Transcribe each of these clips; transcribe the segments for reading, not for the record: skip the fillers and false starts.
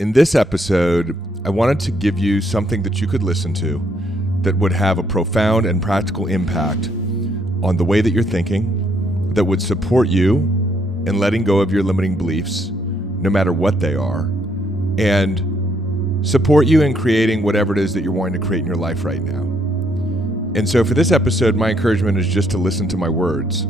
In this episode, I wanted to give you something that you could listen to that would have a profound and practical impact on the way that you're thinking, that would support you in letting go of your limiting beliefs, no matter what they are, and support you in creating whatever it is that you're wanting to create in your life right now. And so for this episode, my encouragement is just to listen to my words.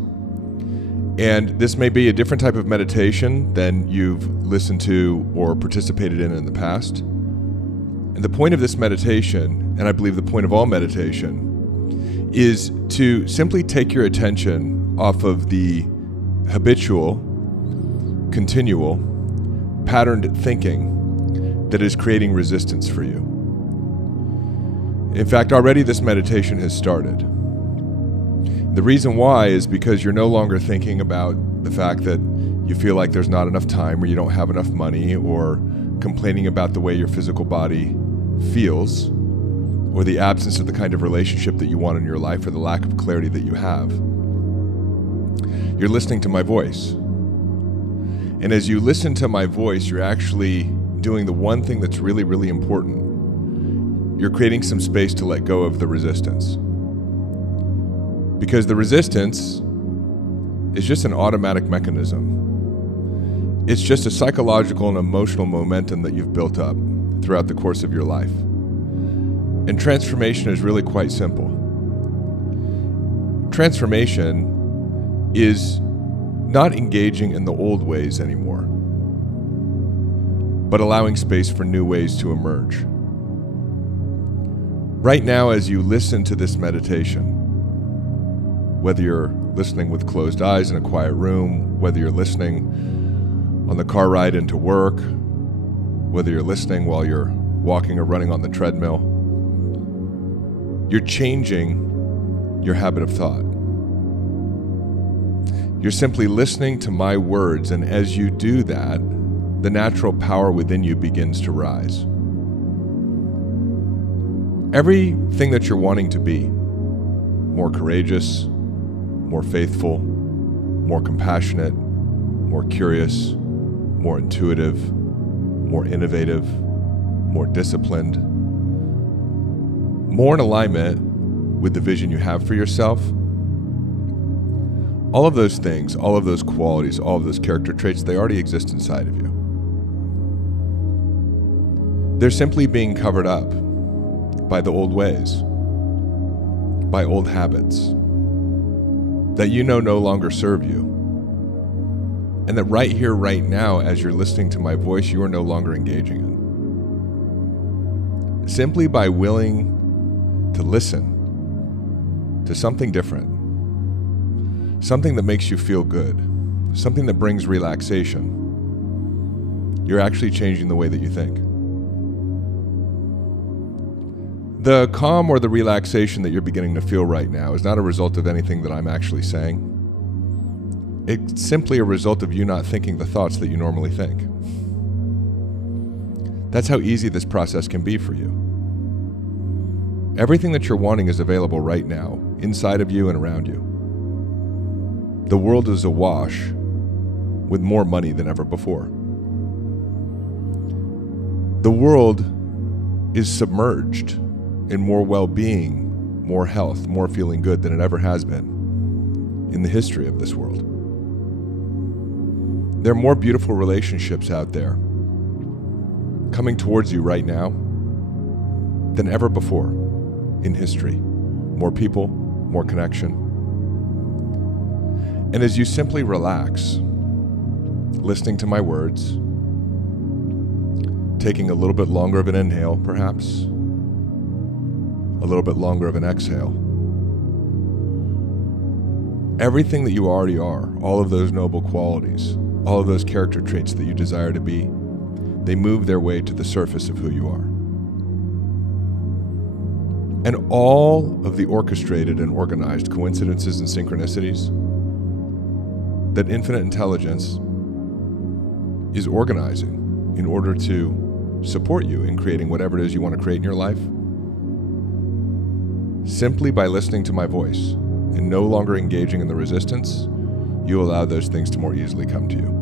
And this may be a different type of meditation than you've listened to or participated in the past. And the point of this meditation, and I believe the point of all meditation, is to simply take your attention off of the habitual, continual, patterned thinking that is creating resistance for you. In fact, already this meditation has started. The reason why is because you're no longer thinking about the fact that you feel like there's not enough time or you don't have enough money, or complaining about the way your physical body feels, or the absence of the kind of relationship that you want in your life, or the lack of clarity that you have. You're listening to my voice. And as you listen to my voice, you're actually doing the one thing that's really, really important. You're creating some space to let go of the resistance. Because the resistance is just an automatic mechanism. It's just a psychological and emotional momentum that you've built up throughout the course of your life. And transformation is really quite simple. Transformation is not engaging in the old ways anymore, but allowing space for new ways to emerge. Right now, as you listen to this meditation, whether you're listening with closed eyes in a quiet room, whether you're listening on the car ride into work, whether you're listening while you're walking or running on the treadmill, you're changing your habit of thought. You're simply listening to my words, and as you do that, the natural power within you begins to rise. Everything that you're wanting to be, more courageous, more faithful, more compassionate, more curious, more intuitive, more innovative, more disciplined, more in alignment with the vision you have for yourself. All of those things, all of those qualities, all of those character traits, they already exist inside of you. They're simply being covered up by the old ways, by old habits that you know no longer serve you. And that right here, right now, as you're listening to my voice, you are no longer engaging in. Simply by willing to listen to something different, something that makes you feel good, something that brings relaxation, you're actually changing the way that you think. The calm or the relaxation that you're beginning to feel right now is not a result of anything that I'm actually saying. It's simply a result of you not thinking the thoughts that you normally think. That's how easy this process can be for you. Everything that you're wanting is available right now, inside of you and around you. The world is awash with more money than ever before. The world is submerged in more well-being, more health, more feeling good than it ever has been in the history of this world. There are more beautiful relationships out there coming towards you right now than ever before in history. More people, more connection. And as you simply relax, listening to my words, taking a little bit longer of an inhale, perhaps, a little bit longer of an exhale. Everything that you already are, all of those noble qualities, all of those character traits that you desire to be, they move their way to the surface of who you are. And all of the orchestrated and organized coincidences and synchronicities that infinite intelligence is organizing in order to support you in creating whatever it is you want to create in your life, simply by listening to my voice and no longer engaging in the resistance, you allow those things to more easily come to you.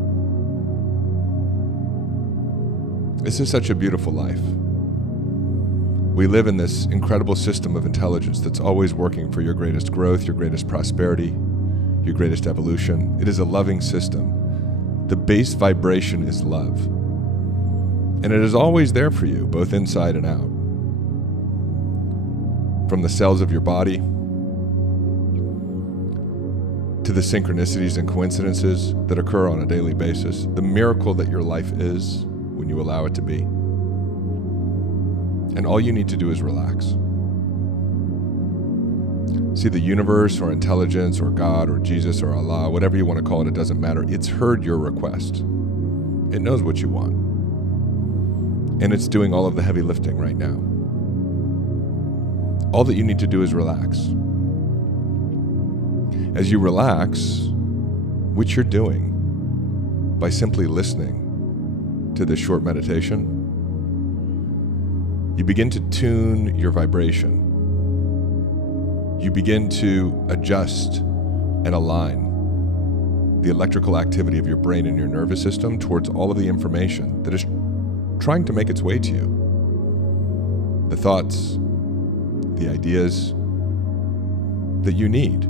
This is such a beautiful life. We live in this incredible system of intelligence that's always working for your greatest growth, your greatest prosperity, your greatest evolution. It is a loving system. The base vibration is love. And it is always there for you, both inside and out. From the cells of your body to the synchronicities and coincidences that occur on a daily basis, the miracle that your life is when you allow it to be. And all you need to do is relax. See, the universe or intelligence or God or Jesus or Allah, whatever you want to call it, it doesn't matter. It's heard your request. It knows what you want. And it's doing all of the heavy lifting right now. All that you need to do is relax. As you relax, which you're doing by simply listening to this short meditation, you begin to tune your vibration. You begin to adjust and align the electrical activity of your brain and your nervous system towards all of the information that is trying to make its way to you. The thoughts, the ideas that you need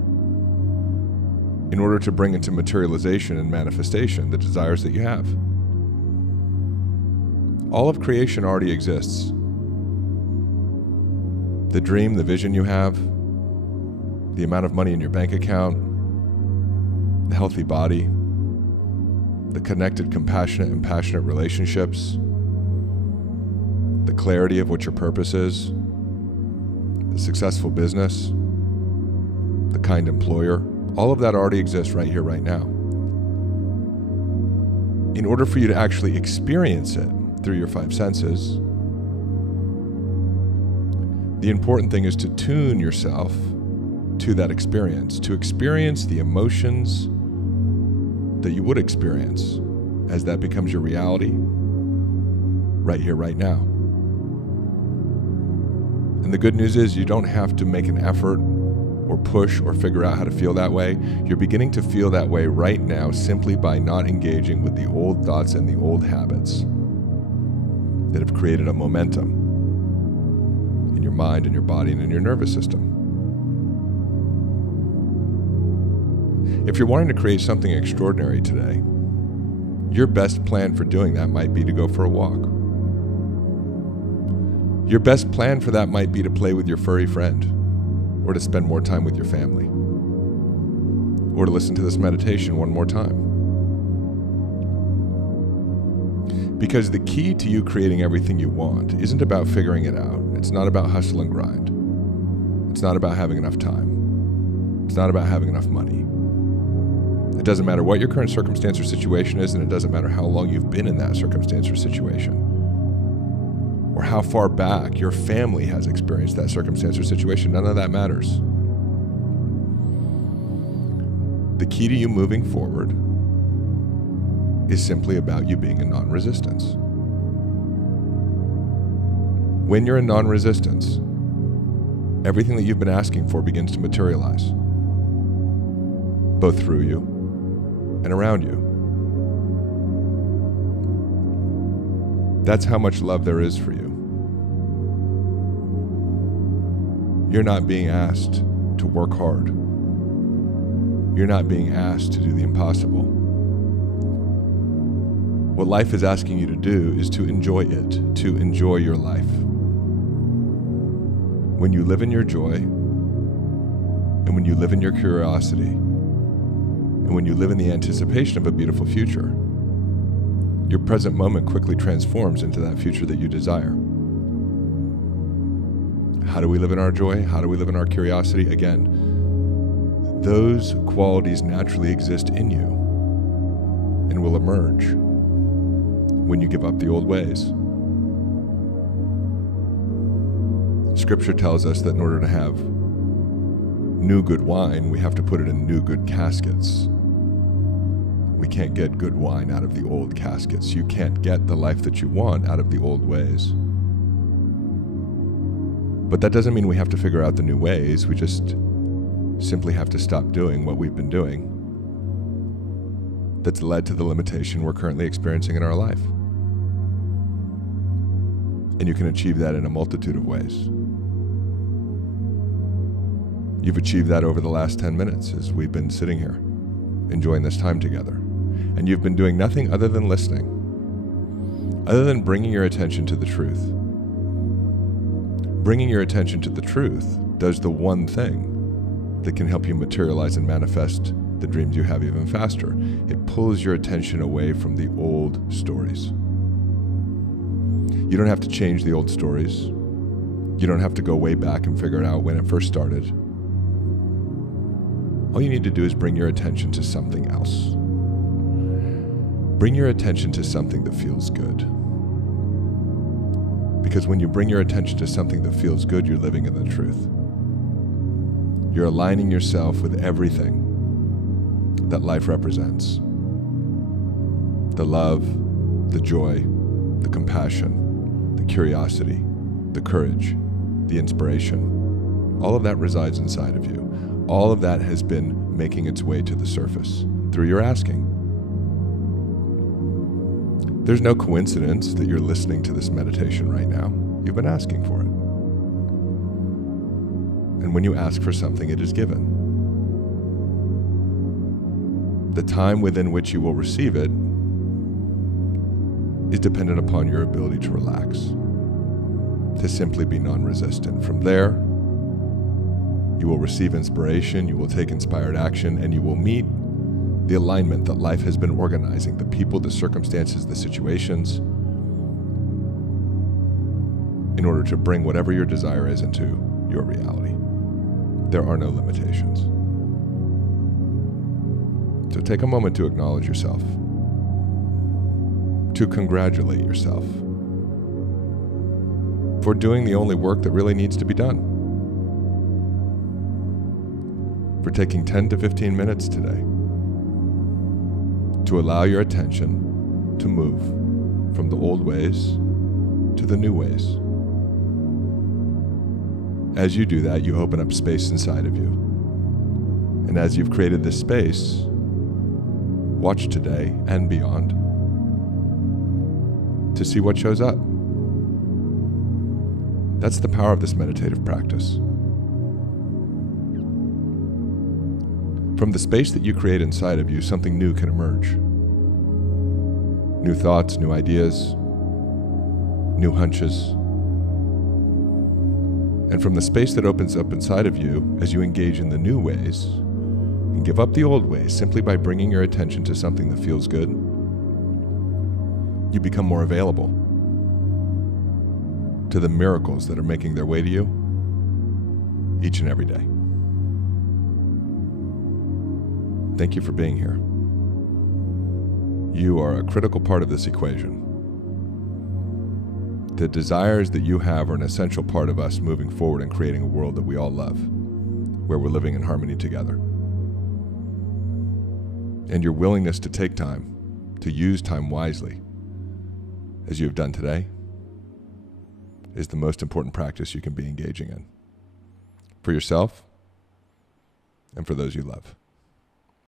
in order to bring into materialization and manifestation the desires that you have. All of creation already exists. The dream, the vision you have, the amount of money in your bank account, the healthy body, the connected, compassionate, and passionate relationships, the clarity of what your purpose is, the successful business, the kind employer, all of that already exists right here, right now. In order for you to actually experience it through your five senses, the important thing is to tune yourself to that experience, to experience the emotions that you would experience as that becomes your reality right here, right now. And the good news is you don't have to make an effort or push or figure out how to feel that way. You're beginning to feel that way right now simply by not engaging with the old thoughts and the old habits that have created a momentum in your mind and your body and in your nervous system. If you're wanting to create something extraordinary today, your best plan for doing that might be to go for a walk. Your best plan for that might be to play with your furry friend, or to spend more time with your family, or to listen to this meditation one more time. Because the key to you creating everything you want isn't about figuring it out. It's not about hustle and grind. It's not about having enough time. It's not about having enough money. It doesn't matter what your current circumstance or situation is, and it doesn't matter how long you've been in that circumstance or situation, or how far back your family has experienced that circumstance or situation. None of that matters. The key to you moving forward is simply about you being in non-resistance. When you're in non-resistance, everything that you've been asking for begins to materialize, both through you and around you. That's how much love there is for you. You're not being asked to work hard. You're not being asked to do the impossible. What life is asking you to do is to enjoy it, to enjoy your life. When you live in your joy, and when you live in your curiosity, and when you live in the anticipation of a beautiful future, your present moment quickly transforms into that future that you desire. How do we live in our joy? How do we live in our curiosity? Again, those qualities naturally exist in you and will emerge when you give up the old ways. Scripture tells us that in order to have new good wine, we have to put it in new good caskets. We can't get good wine out of the old caskets. You can't get the life that you want out of the old ways. But that doesn't mean we have to figure out the new ways. We just simply have to stop doing what we've been doing that's led to the limitation we're currently experiencing in our life. And you can achieve that in a multitude of ways. You've achieved that over the last 10 minutes as we've been sitting here, enjoying this time together. And you've been doing nothing other than listening, other than bringing your attention to the truth. Bringing your attention to the truth does the one thing that can help you materialize and manifest the dreams you have even faster. It pulls your attention away from the old stories. You don't have to change the old stories. You don't have to go way back and figure it out when it first started. All you need to do is bring your attention to something else. Bring your attention to something that feels good. Because when you bring your attention to something that feels good, you're living in the truth. You're aligning yourself with everything that life represents. The love, the joy, the compassion, the curiosity, the courage, the inspiration. All of that resides inside of you. All of that has been making its way to the surface through your asking. There's no coincidence that you're listening to this meditation right now. You've been asking for it. And when you ask for something, it is given. The time within which you will receive it is dependent upon your ability to relax, to simply be non-resistant. From there, you will receive inspiration, you will take inspired action, and you will meet the alignment that life has been organizing, the people, the circumstances, the situations, in order to bring whatever your desire is into your reality. There are no limitations. So take a moment to acknowledge yourself, to congratulate yourself for doing the only work that really needs to be done, for taking 10 to 15 minutes today to allow your attention to move from the old ways to the new ways. As you do that, you open up space inside of you. And as you've created this space, watch today and beyond to see what shows up. That's the power of this meditative practice. From the space that you create inside of you, something new can emerge. New thoughts, new ideas, new hunches. And from the space that opens up inside of you, as you engage in the new ways and give up the old ways simply by bringing your attention to something that feels good, you become more available to the miracles that are making their way to you each and every day. Thank you for being here. You are a critical part of this equation. The desires that you have are an essential part of us moving forward and creating a world that we all love, where we're living in harmony together. And your willingness to take time, to use time wisely, as you have done today, is the most important practice you can be engaging in, for yourself and for those you love.